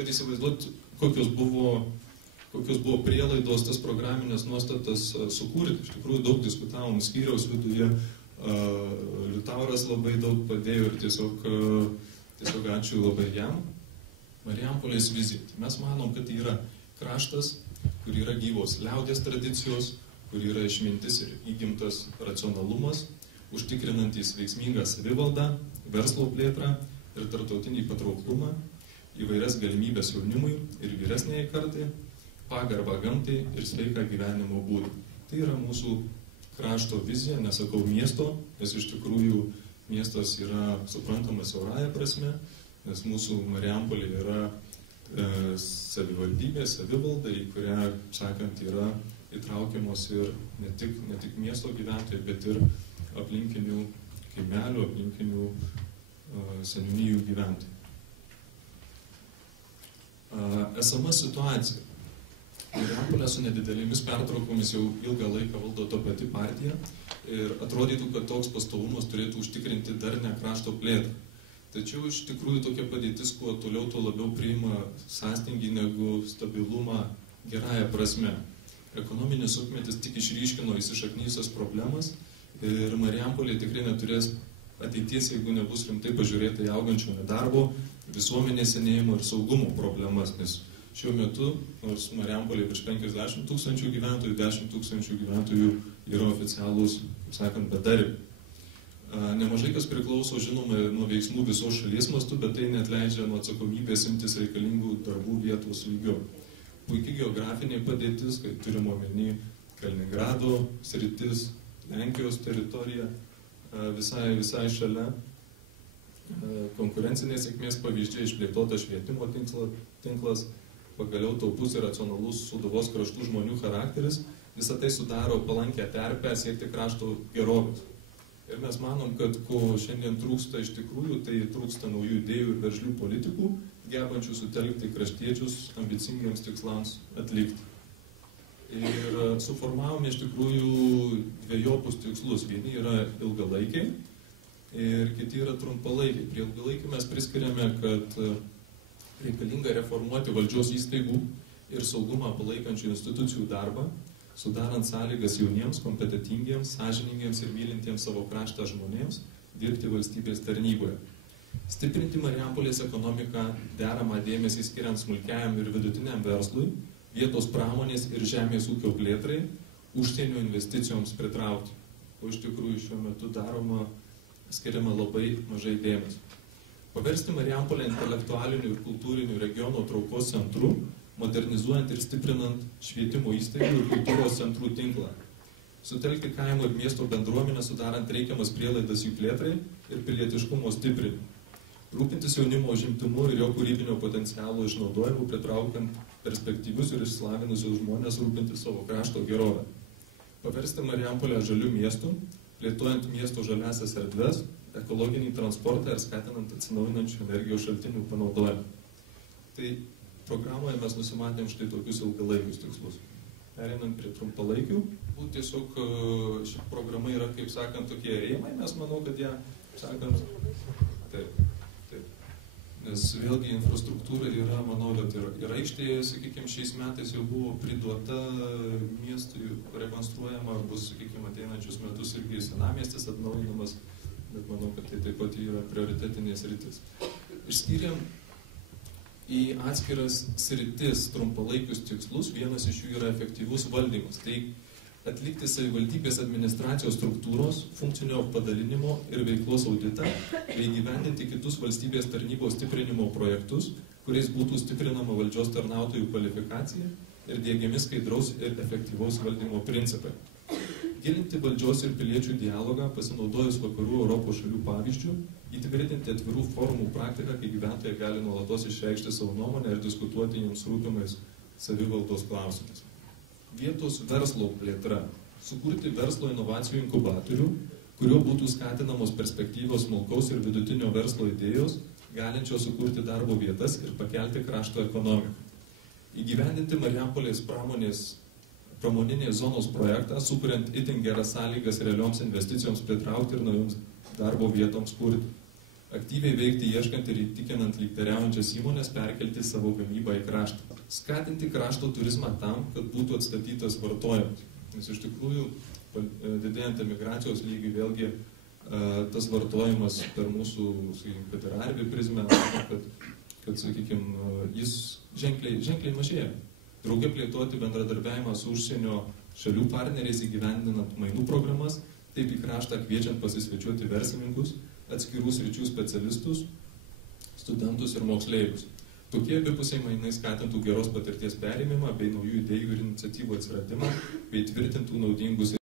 kad įsivaizduot, kokios buvo prielaidos tas programinės nuostatas sukurti. Iš tikrųjų daug diskutavom skyriaus viduje, Liutauras labai daug padėjo ir tiesiog ačiū labai jam. Marijampolės vizija. Mes manom, kad tai yra kraštas, kur yra gyvos liaudies tradicijos, kur yra išmintis ir įgimtas racionalumas, užtikrinantis veiksmingą savivaldą, verslo plėtrą ir tarptautinį patrauklumą, įvairias galimybės jaunimui ir vyresniai kartai, pagarbą gamtai ir sveiką gyvenimo būdą. Tai yra mūsų krašto vizija, nesakau miesto, nes iš tikrųjų miestas yra suprantamas siaurąja prasme, nes mūsų Marijampolė yra savivaldybė, savivalda, į kurią, sakant, yra įtraukiamos ir ne tik miesto gyventojai, bet ir aplinkinių kaimelių, aplinkinių seniūnijų gyventojai. Esama situacija. Marijampolė su nedidelėmis pertraukomis jau ilgą laiką valdo ta pati partija ir atrodytų, kad toks pastovumas turėtų užtikrinti darnią krašto plėtrą. Tačiau iš tikrųjų tokia padėtis, kuo toliau, tuo labiau priima sąstingį negu stabilumą gerąją prasme. Ekonominis sunkmetis tik išryškino įsišaknyjusias problemas ir Marijampolė tikrai neturės ateities, jeigu nebus rimtai pažiūrėta į augančio nedarbo, visuomenės senėjimo ir saugumo problemas, nes šiuo metu, nors Marijampolė virš 50 000 gyventojų, 10 000 gyventojų yra oficialūs, kaip sakant, bedarbiai. Nemažai kas priklauso, žinoma, nuo veiksmų visos šalies mastu, bet tai neatleidžia nuo atsakomybės imtis reikalingų darbų vietos lygiu. Puikiai geografinė padėtis, kai turime omeny Kaliningrado sritis, Lenkijos teritorija, visai šalia. Konkurencinės sėkmės pavyzdžiai, išplėtotas švietimo tinklas, pagaliau taupus ir racionalus Sūduvos kraštų žmonių charakteris, visą tai sudaro palankę terpę siekti krašto gerovės. Ir mes manom, kad ko šiandien trūksta iš tikrųjų, tai trūksta naujų idėjų ir veržlių politikų, gebančių sutelkti kraštiečius ambicingiams tikslams atlikti. Ir suformavome iš tikrųjų dviejopus tikslus. Vieni yra ilgalaikiai ir kiti yra trumpalaikiai. Prie ilgalaikių mes priskiriame, kad reikalinga reformuoti valdžios įstaigų ir saugumą palaikančių institucijų darbą, sudarant sąlygas jauniems, kompetentingiems, sąžiningiems ir mylintiems savo kraštą žmonėms dirbti valstybės tarnyboje. Stiprinti Marijampolės ekonomiką, deramą dėmesį skiriant smulkiajam ir vidutiniam verslui, vietos pramonės ir žemės ūkio plėtrai, užsienio investicijoms pritraukti. O iš tikrųjų šiuo metu skiriama labai mažai dėmesio. Paversti Marijampolę intelektualinių ir kultūrinių regionų traukos centru, modernizuojant ir stiprinant švietimo įstaigų ir kultūros centrų tinklą. Sutelkti kaimo ir miesto bendruomenę, sudarant reikiamas prielaidas jų plėtrai ir pilietiškumo stiprinimui. Rūpintis jaunimo užimtumu ir jo kūrybinio potencialo išnaudojimu, pritraukiant perspektyvius ir išsilavinusius žmonės rūpinti savo krašto gerovę. Paversti Marijampolę žaliu miestu, plėtojant miesto žaliasias erdves, ekologinį transportą ir skatinant atsinaujinančių energijos šaltinių panaudojimą. Tai programoje mes nusimatėm štai tokius ilgalaikius tikslus. Pereinant prie trumpalaikių, tiesiog ši programa yra, kaip sakant, tokie rėmai, mes manau, kad ją, sakant, taip. Nes vėlgi infrastruktūra yra, manau, kad ir aikštėje, sakykime, šiais metais jau buvo priduota miestui rekonstruojama, ar bus, sakykime, ateinančius metus irgi senamiestis atnaujinamas, bet manau, kad tai taip pat yra prioritetinės sritis. Išskyrėm į atskiras sritis trumpalaikius tikslus, vienas iš jų yra efektyvus valdymas. Tai atlikti savivaldybės administracijos struktūros, funkcinio padalinimo ir veiklos auditą, bei įgyvendinti kitus valstybės tarnybos stiprinimo projektus, kuriais būtų stiprinama valdžios tarnautojų kvalifikacija ir diegiami skaidraus ir efektyvaus valdymo principai. Gilinti valdžios ir piliečių dialogą, pasinaudojus vakarų Europos šalių pavyzdžių, įtvirtinti atvirų formų praktiką, kai gyventojai gali nuolatos išreikšti savo nuomonę ir diskutuoti jiems rūpimais savivaldos klausimais. Vietos verslo plėtra. Sukurti verslo inovacijų inkubatorių, kurio būtų skatinamos perspektyvos smulkaus ir vidutinio verslo idėjos, galinčios sukurti darbo vietas ir pakelti krašto ekonomiką. Įgyvendinti Marijampolės pramoninės zonos projektą, sukuriant itin geras sąlygas realioms investicijoms pritraukti ir naujoms darbo vietoms kurti. Aktyviai veikti ieškant ir įtikinant lyderiaujančias įmonės perkelti savo gamybą į kraštą. Skatinti krašto turizmą tam, kad būtų atstatytas vartojimas. Nes iš tikrųjų, didėjant emigracijos lygiui, vėlgi tas vartojimas per mūsų, kad ir Arvi prizmę, kad sakykime, jis ženkliai mažėja. Drauge plėtoti bendradarbiavimą su užsienio šalių partneriais įgyvendinant mainų programas, taip į kraštą kviečiant pasisvečiuoti verslininkus, atskirų sričių specialistus, studentus ir moksleivius. Tokie abipusiai mainai skatintų geros patirties perėmimą bei naujų idėjų ir iniciatyvų atsiradimą, bei tvirtintų naudingus